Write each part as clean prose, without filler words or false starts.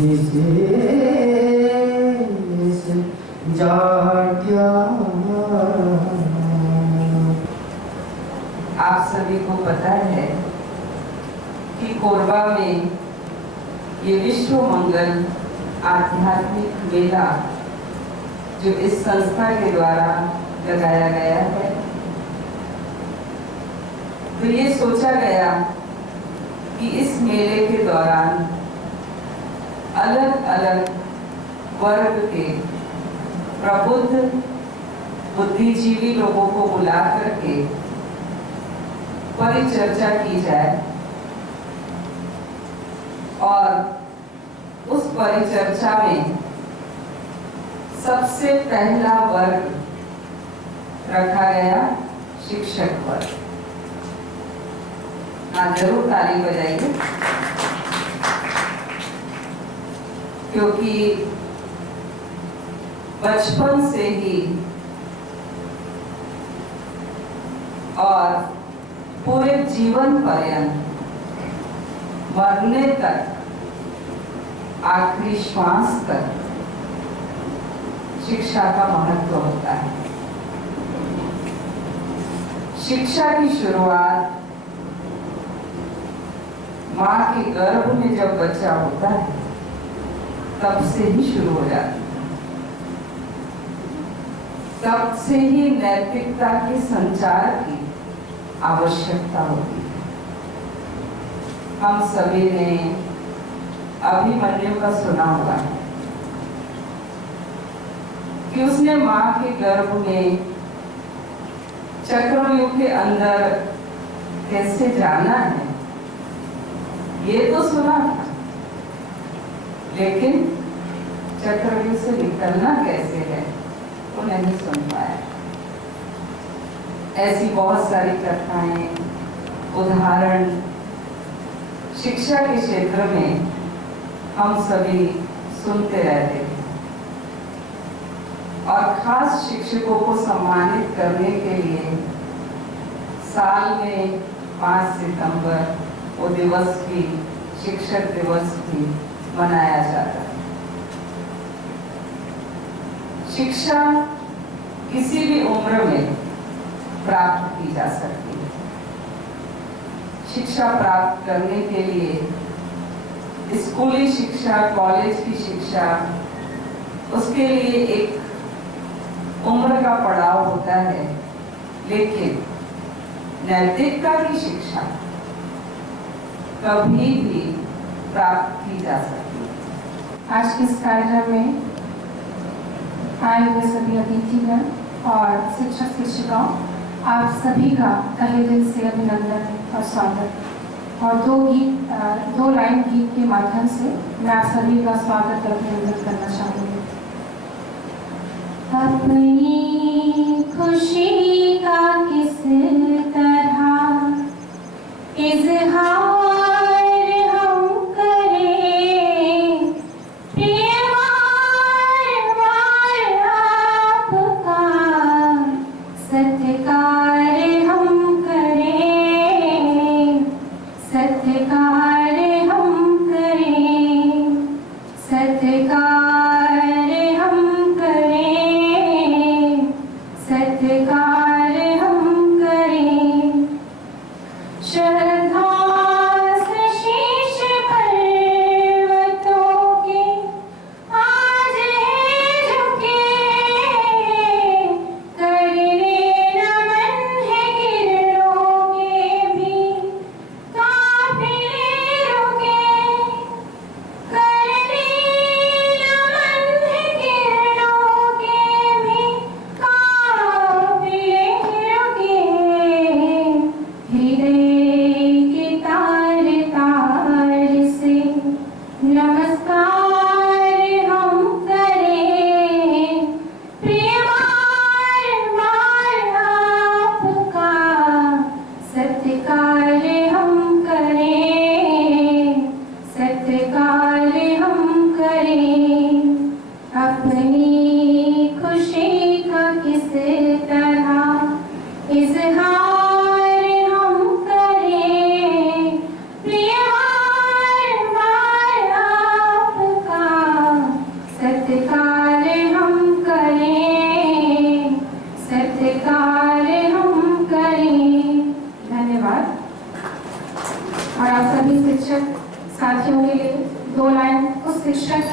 विशेष जाट्या। आप सभी को पता है कि कोरबा में ये विश्व मंगल आध्यात्मिक मेला जो इस संस्था के द्वारा लगाया गया है, तो ये सोचा गया कि इस मेले के दौरान अलग अलग वर्ग के प्रबुद्ध बुद्धिजीवी लोगों को बुला करके परिचर्चा की जाए और उस परिचर्चा में सबसे पहला वर्ग रखा गया शिक्षक वर्ग। हाँ, जरूर ताली बजाइए, क्योंकि बचपन से ही और पूरे जीवन पर्यंत मरने तक, आखिरी श्वास तक शिक्षा का महत्व होता है। शिक्षा की शुरुआत माँ के गर्भ में जब बच्चा होता है तब से ही शुरू हो जाती है। तब से ही नैतिकता के संचार की आवश्यकता होती है। हम सभी ने अभिमन्यु का सुना हुआ है कि उसने माँ के गर्भ में चक्रव्यूह के अंदर कैसे जाना है ये तो सुना था, लेकिन चक्रव्यूह से निकलना कैसे है वो नहीं सुन पाया। ऐसी बहुत सारी कथाएं, उदाहरण शिक्षा के क्षेत्र में हम सभी सुनते रहते हैं और खास शिक्षकों को सम्मानित करने के लिए साल में 5 सितंबर वो दिवस भी, शिक्षक दिवस भी मनाया जाता है। शिक्षा किसी भी उम्र में प्राप्त की जा सकती है। शिक्षा प्राप्त करने के लिए स्कूली शिक्षा, कॉलेज की शिक्षा, उसके लिए एक उम्र का पड़ाव होता है, लेकिन नैतिकता की शिक्षा कभी भी प्राप्त की जा सकती है। आज के इस कार्यक्रम में आए हुए सभी अतिथिगण और शिक्षक शिक्षिकाओं, आप सभी का तहे दिल से अभिनंदन और स्वागत। और दो लाइन गीत के माध्यम से मैं आप सभी का स्वागत और अभिनंदन करना चाहूँगी। अपनी खुशी का किस तरह इज़हार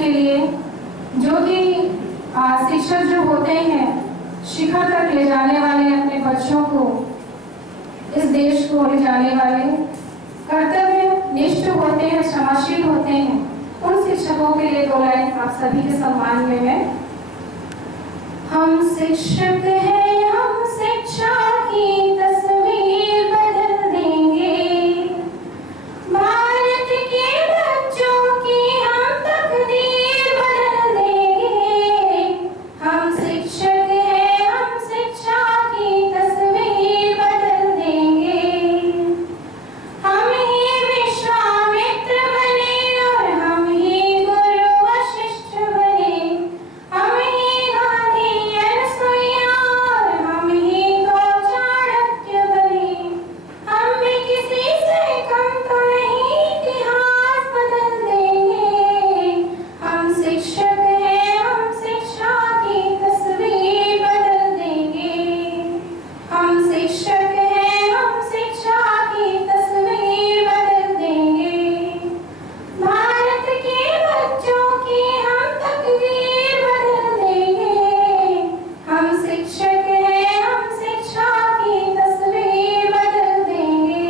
के लिए, जो कि शिक्षक जो होते हैं शिखर तक ले जाने वाले, अपने बच्चों को, इस देश को ले जाने वाले, कर्तव्य निष्ठ होते हैं, क्षमाशील होते हैं, उन शिक्षकों के लिए 2 लाइन आप सभी के सम्मान में है। हम शिक्षक हैं, हम शिक्षा की तस्वीर बदल देंगे, भारत के बच्चों की हम तकदीर बदल देंगे। हम शिक्षक हैं, हम शिक्षा की तस्वीर बदल देंगे। हम ही विश्वामित्र बने और हम ही गुरु वशिष्ठ बने, हम ही गांधी अनसुईया और हम ही गौ चाणक्य बने। हम भी किसी से कम तो नहीं, इतिहास बदल देंगे। हम शिक्षक हैं, हम शिक्षा की तस्वीर बदल देंगे। हम शिक्षक हैं, हम शिक्षा की तस्वीर बदल देंगे। भारत के बच्चों की हम तकदीर बदल देंगे। हम शिक्षक हैं, हम शिक्षा की तस्वीर बदल देंगे।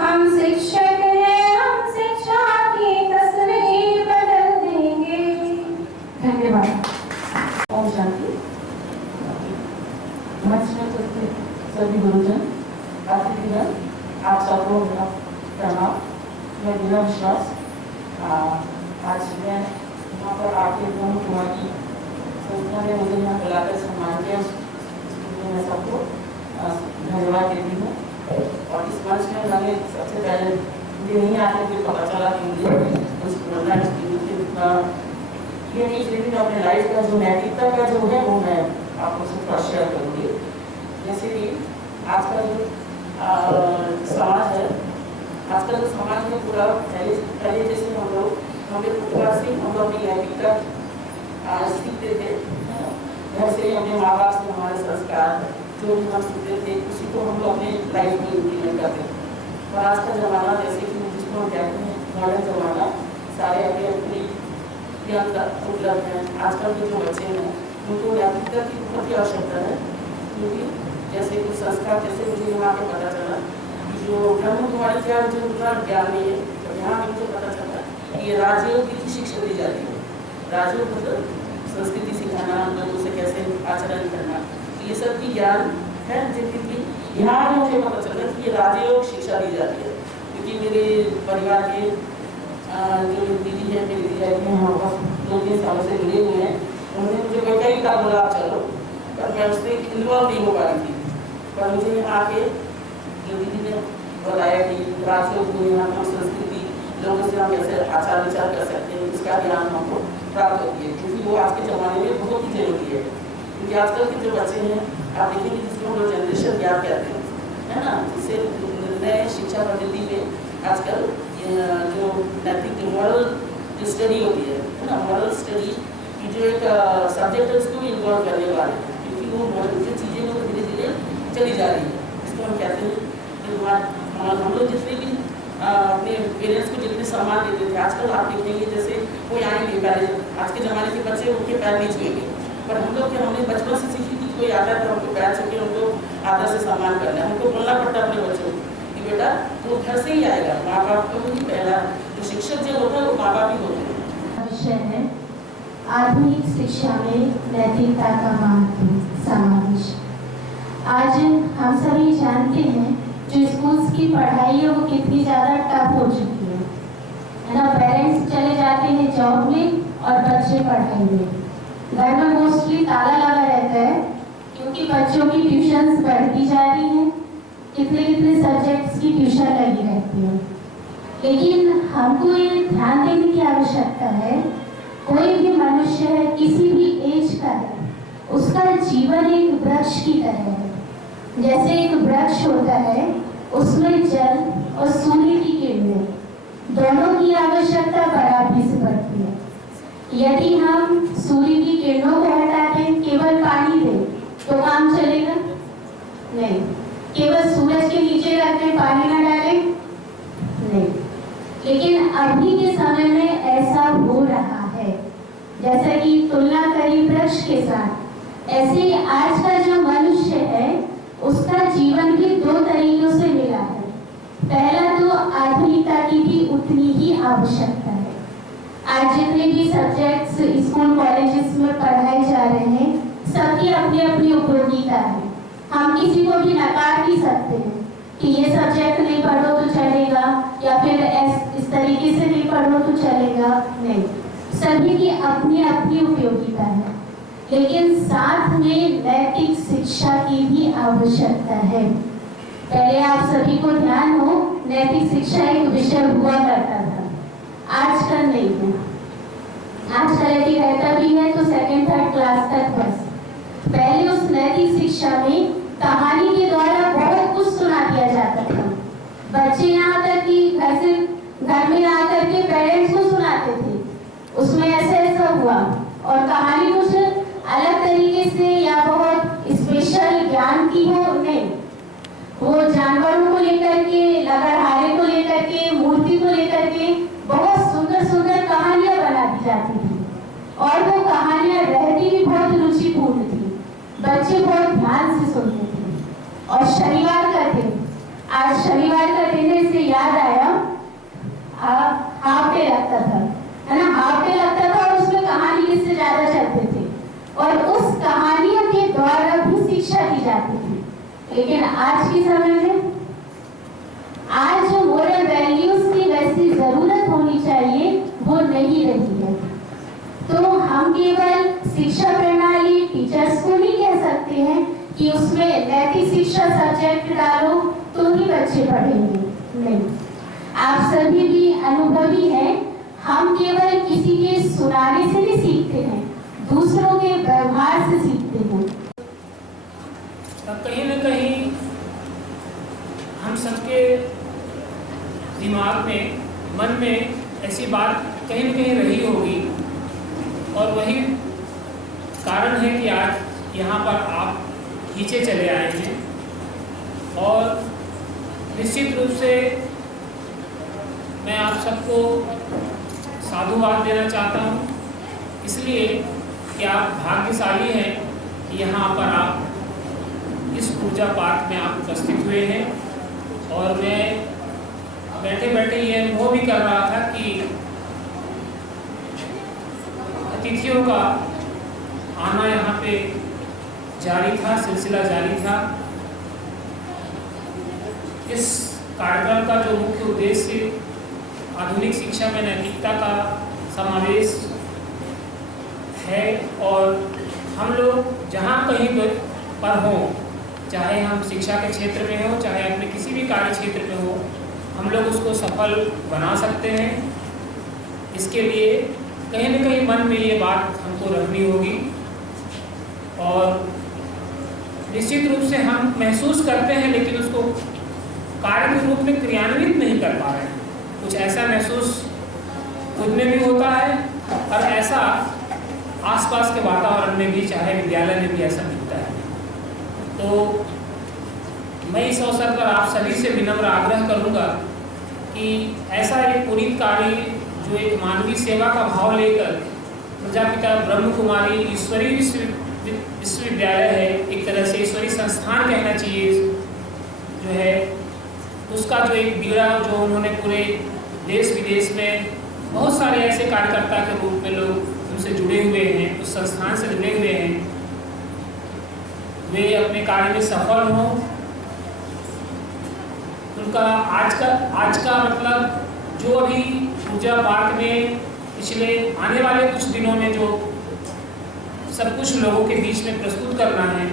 हम शिक्षक हैं, हम शिक्षा की तस्वीर बदल देंगे। धन्यवाद। ओम शांति। मंच में उपस्थित सभी गुरुजन, अतिथिगण, आप सबको मेरा प्रणाम। मैं बिना विश्वास आज मैं यहाँ पर आके ब्रह्म कुमारी संस्था ने मुझे यहाँ बुलाकर सम्मान किया, उसके लिए मैं सबको धन्यवाद देती हूँ। और इस मंच में मैंने सबसे पहले मुझे नहीं आते हुए पता चला कि मुझे उस प्रोग्राम ये नहीं, फिर भी अपने लाइफ का जो नैतिकता का जो है वो मैं आपको थोड़ा शेयर करूँगी। जैसे कि आज का जो समाज है, आज का जो समाज में पूरा पहले जैसे हम लोग हमें पुत्र से हम लोग अपनी नैतिकता सीखते थे, घर से अपने माँ बाप से हमारे संस्कार जो भी हम सीखते थे उसी को हम लोग अपने लाइफ में इम्प्लीमेंट करते थे। और आज का ज़माना जैसे कि जिसको हम कहते हैं मॉडर्न ज़माना, सारे अपने अपनी ज्ञान उपलब्ध हैं। आजकल के जो बच्चे हैं उनको नैतिकता की बहुत ही आवश्यकता है, क्योंकि जैसे कुछ संस्कार, जैसे मुझे यहाँ पे पता चला कि जो ब्रह्म कुमारी क्या जो उनका ज्ञान नहीं है, तो यहाँ मुझे पता चला कि ये राजयोग की शिक्षा दी जाती है। राजयोग मतलब संस्कृति सिखाना, लोगों से कैसे आचरण करना, ये सब की ज्ञान है। जिनकी यहाँ भी मुझे पता चला कि ये राजयोग शिक्षा दी जाती है, क्योंकि मेरे परिवार के जो दीदी है, मेरी दीदी है, हम 2-3 सालों से जुड़े हुए हैं। उन्होंने मुझे कई बार बोला आप चलो, पर मैं उससे इन्वॉल्व नहीं हो पा रही थी। पर मुझे यहाँ आके जो दीदी ने बताया कि राजयोग में यहाँ हम संस्कृति, लोगों से हम कैसे आचार विचार कर सकते हैं, इसका ज्ञान हमको प्राप्त होती है, क्योंकि वो आज के ज़माने में बहुत ही जरूरी है। क्योंकि आजकल के जो बच्चे हैं, आप देखेंगे जिसको हम लोग जनरेशन गैप कहते हैं, है ना, जिससे नए शिक्षा पद्धति में आजकल जो नैतिक जो मॉरल जो स्टडी होती है ना, मॉरल स्टडी की जो एक सब्जेक्ट है उसको भी इन्वॉल्व करने वाले हैं, क्योंकि वो मॉरल जो चीज़ें वो धीरे धीरे चली जा रही है। इसको हम कहते हैं कि हम लोग जितने भी अपने पेरेंट्स को जितने सम्मान देते थे, आजकल आप देखेंगे जैसे कोई आएंगे, पहले आज के ज़माने के बच्चे उनके पैर नहीं छुएंगे, पर हम लोग क्या हमने बचपन से सीखी थी, कोई आता है तो हमको पैर छू के उनको आदर से सम्मान करना है। हमको बोलना पड़ता है अपने बच्चों को कि बेटा वो घर से ही आएगा, माँ बाप को ही पहला जो शिक्षक जो होता है वो माँ बाप ही होते हैं। विषय है आधुनिक शिक्षा में नैतिकता का महत्व समावेश। आज हम सभी जानते हैं जो स्कूल्स की पढ़ाई है वो कितनी ज़्यादा टफ हो चुकी है ना। पेरेंट्स चले जाते हैं जॉब में और बच्चे पढ़ाई में, घर में मोस्टली ताला लगा रहता है, क्योंकि बच्चों की ट्यूशन्स बढ़ती जा रही हैं, कितने कितने सब्जेक्ट्स की ट्यूशन लगी रहती है। लेकिन हमको ये ध्यान देने की आवश्यकता है, कोई भी मनुष्य है, किसी भी एज का है, उसका जीवन एक वृक्ष की तरह है। जैसे एक वृक्ष होता है, उसमें जल और सूर्य की किरणें दोनों की आवश्यकता बराबरी से पड़ती है। यदि हम सूर्य की किरणों को हटा दें, केवल पानी दें तो काम चलेगा नहीं। केवल सूरज के नीचे रख के पानी ना डालें नहीं। लेकिन अभी के समय में ऐसा हो रहा है जैसा कि तुलना करी वृक्ष के साथ, ऐसे आज का जो मनुष्य है उसका जीवन भी दो तरीकों से मिला है। पहला तो आधुनिकता की भी उतनी ही आवश्यकता है। आज जितने भी सब्जेक्ट्स स्कूल कॉलेजेस में पढ़ाए जा रहे हैं, सबकी अपनी अपनी उपयोगिता है। हम किसी को भी नकार नहीं सकते हैं कि ये सब्जेक्ट नहीं पढ़ो तो चलेगा, या फिर इस तरीके से नहीं पढ़ो तो चलेगा, नहीं। सभी की अपनी अपनी उपयोगिता है, लेकिन साथ में नैतिक शिक्षा की भी आवश्यकता है। पहले आप सभी को ध्यान हो, नैतिक शिक्षा एक विषय हुआ करता था, आजकल नहीं है। आजकल यदि रहता भी है तो सेकंड थर्ड क्लास तक बस। पहले उस नैतिक शिक्षा में कहानी के द्वारा बहुत कुछ सुना दिया जाता था। बच्चे यहाँ तक कि घर में आकर के पेरेंट्स को सुनाते थे, उसमें ऐसा ऐसा हुआ, और कहानी कुछ अलग तरीके से या बहुत स्पेशल ज्ञान की हो नहीं, वो जानवरों को लेकर के, लकड़हारे को लेकर के, मूर्ति को लेकर के बहुत सुंदर सुंदर कहानियां बना दी जाती थी, और वो कहानियां रहती भी बहुत रुचिपूर्ण थी। बच्चे बहुत ध्यान से सुनते थे। और शनिवार का दिन, आज शनिवार का दिन है, इससे याद आया, हाफ डे लगता था, है ना, हाफ डे लगता था, और उसमें कहानी किससे ज्यादा चलते थे, और उस कहानियों के द्वारा भी शिक्षा दी जाती थी। लेकिन आज के समय में, आज जो मोरल वैल्यूज की वैसी जरूरत होनी चाहिए वो नहीं रही है। तो हम केवल शिक्षा प्रणाली, टीचर्स को नहीं कह सकते हैं कि उसमें नैतिक शिक्षा सब्जेक्ट डालो तो ही बच्चे पढ़ेंगे, नहीं। आप सभी भी अनुभवी हैं, हम केवल किसी के सुनाने से नहीं सीखते हैं, दूसरों के व्यवहार से सीखते हैं। कहीं न कहीं हम सबके दिमाग में, मन में ऐसी बात कहीं न कहीं रही होगी, और वही कारण है कि आज यहाँ पर आप खींचे चले आए हैं। और निश्चित रूप से मैं आप सबको साधुवाद देना चाहता हूँ, इसलिए कि आप भाग्यशाली हैं कि यहाँ पर आप इस पूजा पाठ में आप उपस्थित हुए हैं। और मैं बैठे बैठे ये अनुभव भी कर रहा था कि अतिथियों का आना यहाँ पे जारी था, सिलसिला जारी था। इस कार्यक्रम का जो मुख्य उद्देश्य आधुनिक शिक्षा में नैतिकता का समावेश है, और हम लोग जहाँ कहीं पर हों, चाहे हम शिक्षा के क्षेत्र में हो, चाहे अपने किसी भी कार्य क्षेत्र में हो, हम लोग उसको सफल बना सकते हैं। इसके लिए कहीं न कहीं मन में ये बात हमको रखनी होगी, और निश्चित रूप से हम महसूस करते हैं लेकिन उसको कार्य के रूप में क्रियान्वित नहीं कर पा रहे हैं। कुछ ऐसा महसूस खुद में भी होता है, और ऐसा आसपास के वातावरण में भी, चाहे विद्यालय में भी ऐसा दिखता है। तो मैं इस अवसर पर आप सभी से विनम्र आग्रह करूंगा कि ऐसा एक पुनीत कार्य जो एक मानवीय सेवा का भाव लेकर प्रजापिता ब्रह्म कुमारी ईश्वरीय विश्वविद्यालय है, एक तरह से ईश्वरीय संस्थान कहना चाहिए जो है, उसका जो एक बीड़ा जो उन्होंने पूरे देश विदेश में बहुत सारे ऐसे कार्यकर्ता के रूप में लोग उनसे जुड़े हुए हैं, उस संस्थान से जुड़े हुए हैं, वे अपने कार्य में सफल हों। उनका आज का मतलब जो अभी पूजा पाठ में पिछले आने वाले कुछ दिनों में जो सब कुछ लोगों के बीच में प्रस्तुत करना है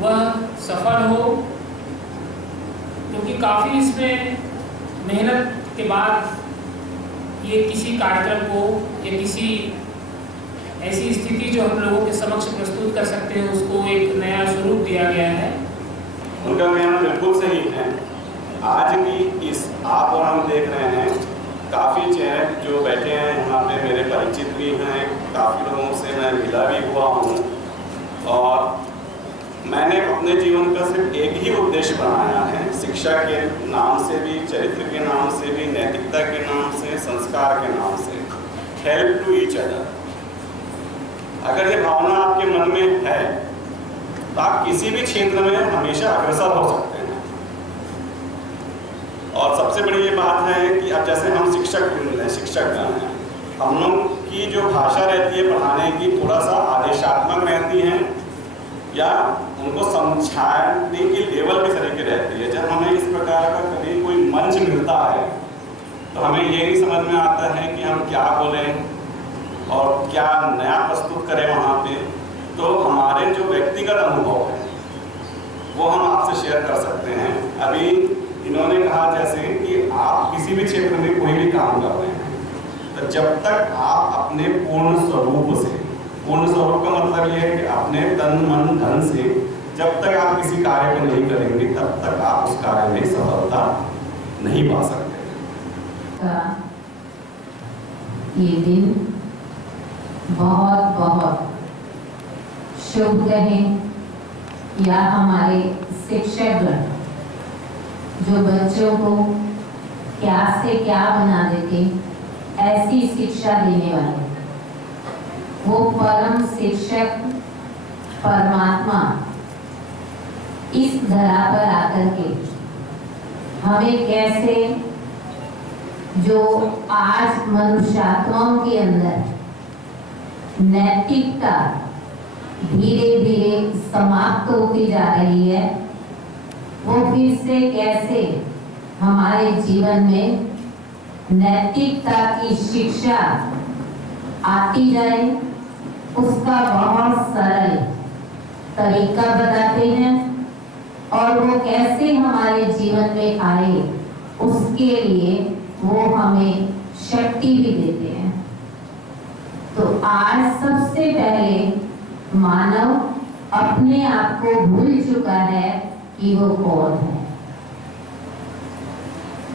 वह सफल हो, क्योंकि काफ़ी इसमें मेहनत के बाद ये किसी कार्यक्रम को या किसी ऐसी स्थिति जो हम लोगों के समक्ष प्रस्तुत कर सकते हैं उसको एक नया स्वरूप दिया गया है। उनका कहना बिल्कुल सही है। आज भी इस आप और हम देख रहे हैं काफ़ी चेहरे जो बैठे हैं यहाँ पे मेरे परिचित भी हैं, काफ़ी लोगों से मैं मिला भी हुआ हूँ, और मैंने अपने जीवन का सिर्फ एक ही उद्देश्य बनाया है, शिक्षा के नाम से भी, चरित्र के नाम से भी, नैतिकता के नाम से, संस्कार के नाम से, हेल्प टू ईच अदर। अगर ये भावना आपके मन में है तो आप किसी भी क्षेत्र में हमेशा अग्रसर हो सकते हैं। और सबसे बड़ी ये बात है कि अब जैसे हम शिक्षक हैं, हम लोग की जो भाषा रहती है पढ़ाने की थोड़ा सा आदेशात्मक रहती है या उनको समझाने की लेवल की तरीके रहती है। जब हमें इस प्रकार का कभी कोई मंच मिलता है तो हमें ये नहीं समझ में आता है कि हम क्या बोलें और क्या नया प्रस्तुत करें वहाँ पे। तो हमारे जो व्यक्तिगत अनुभव है वो हम आपसे शेयर कर सकते हैं। अभी इन्होंने कहा जैसे कि आप किसी भी क्षेत्र में कोई भी काम कर रहे हैं तो जब तक आप अपने पूर्ण स्वरूप से, पूर्ण स्वरूप का मतलब ये है कि अपने तन मन धन से जब तक आप किसी कार्य को नहीं करेंगे तब तक आप उस कार्य में सफलता नहीं पा सकते। ये दिन बहुत बहुत शुभ कहें या हमारे शिक्षकगण जो बच्चों को क्या से क्या बना देते, ऐसी शिक्षा देने वाले वो परम शिक्षक परमात्मा इस धरा पर आकर के हमें कैसे जो आज मनुष्यात्माओं के अंदर नैतिकता धीरे धीरे समाप्त होती जा रही है, वो फिर से कैसे हमारे जीवन में नैतिकता की शिक्षा आती जाए, उसका बहुत सरल तरीका बताते हैं और वो कैसे हमारे जीवन में आए उसके लिए वो हमें शक्ति भी देते हैं। तो आज सबसे पहले मानव अपने आप को भूल चुका है कि वो कौन है।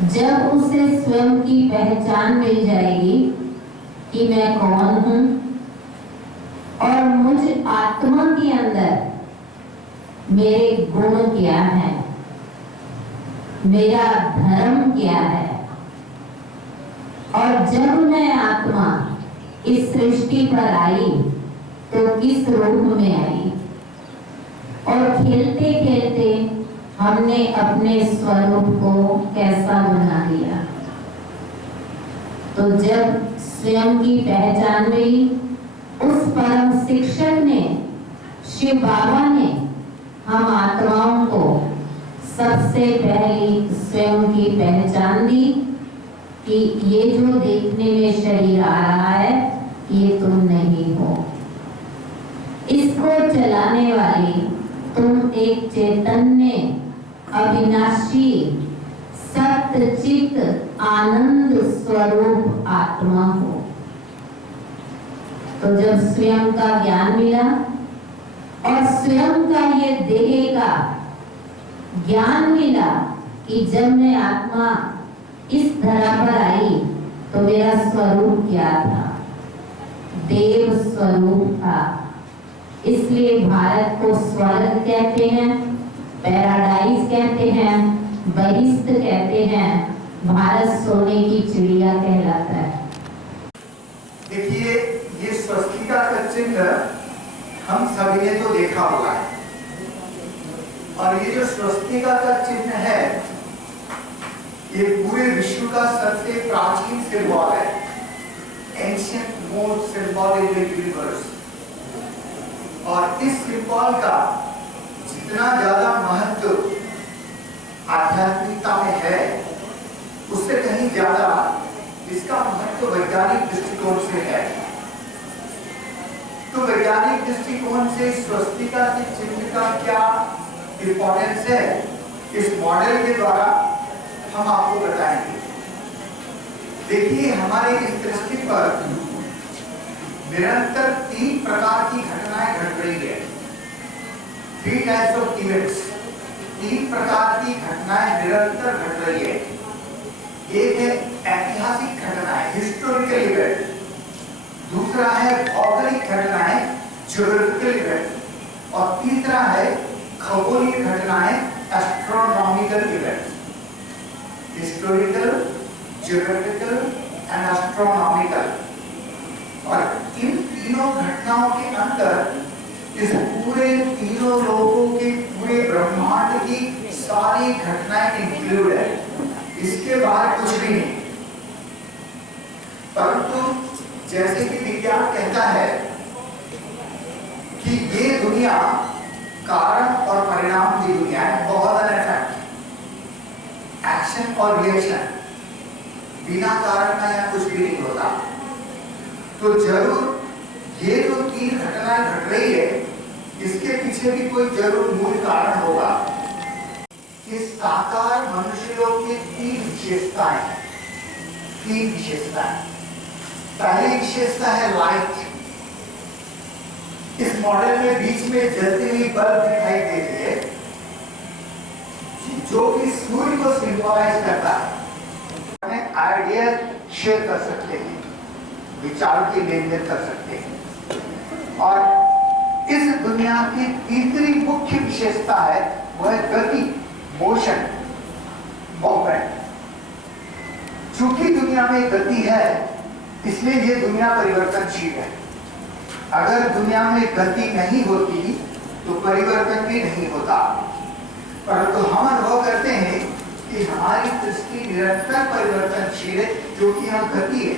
जब उसे स्वयं की पहचान मिल जाएगी कि मैं कौन हूं और मुझ आत्मा के अंदर मेरे गुण क्या है, मेरा धर्म क्या है, और जब मैं आत्मा इस सृष्टि पर आई तो किस रूप में आई और खेलते खेलते हमने अपने स्वरूप को कैसा बना लिया। तो जब स्वयं की पहचान मिली, उस परम शिक्षक ने, शिव बाबा ने हम आत्माओं को सबसे पहली स्वयं की पहचान दी कि ये जो देखने में शरीर आ रहा है ये तुम नहीं हो, इसको चलाने वाली तुम एक चैतन्य अविनाशी सत्चित आनंद स्वरूप आत्मा हो। तो जब स्वयं का ज्ञान मिला और स्वयं का ये देह का ज्ञान मिला कि जब मैं आत्मा इस धरा पर आई तो मेरा स्वरूप क्या था, देव स्वरूप था। इसलिए भारत को स्वर्ग कहते हैं, पैराडाइज कहते हैं, बहिष्ठ कहते हैं, भारत सोने की चिड़िया कहलाता है। देखिए, ये स्वस्तिका का चिन्ह हम सभी ने तो देखा होगा और ये जो स्वस्तिका का चिन्ह है ये पूरे विश्व का सबसे प्राचीन सिंबल है, ancient most symbol in the universe. और इस सिंबल का जितना ज्यादा महत्व आध्यात्मिकता में है उससे कहीं ज्यादा इसका महत्व वैज्ञानिक दृष्टिकोण से है। तो वैज्ञानिक दृष्टिकोण से स्वस्तिका के चिन्ह का क्या इंपॉर्टेंस है, इस मॉडल के द्वारा हम आपको बताएंगे। देखिए, हमारे इस दृष्टि पर निरंतर 3 प्रकार की घटनाएं घट रही है। 3 टाइप्स ऑफ इवेंट्स, 3 प्रकार की घटनाएं निरंतर घट रही है। एक है ऐतिहासिक घटनाएं, हिस्टोरिकल इवेंट, दूसरा है भौगोलिक घटनाएं, ज्योग्राफिकल इवेंट, और तीसरा है खगोलीय घटनाएं, astronomical event. Historical, geographical and astronomical. और इन तीनों घटनाओं के पूरे तीनों लोगों के पूरे ब्रह्मांड की सारी घटनाएं इंक्लूड है, इसके बाहर कुछ भी नहीं। परंतु जैसे कि विज्ञान कहता है कि ये दुनिया कारण और परिणाम की दुनिया है, कॉज एंड इफेक्ट, एक्शन और रिएक्शन, बिना कारण का यहाँ कुछ भी नहीं होता। तो जरूर ये जो तीन घटनाएं घट रही है, इसके पीछे भी कोई जरूर मूल कारण होगा। इस साकार मनुष्य लोग की तीन विशेषताएं, पहली विशेषता है लाइट। इस मॉडल में बीच में जलती हुई बल्ब दिखाई देती है, जो कि सूर्य को सिंबलाइज करता है। आइडिया शेयर कर सकते हैं, विचारों की लेन देन कर सकते हैं। और इस दुनिया की तीसरी मुख्य विशेषता है वह गति, मोशन, मूवमेंट। चूंकि दुनिया में गति है, इसलिए ये दुनिया परिवर्तनशील है। अगर दुनिया में गति नहीं होती तो परिवर्तन भी नहीं होता। परंतु हम अनुभव करते हैं कि हमारी सृष्टि निरंतर परिवर्तनशील है, जो कि यहाँ गति है।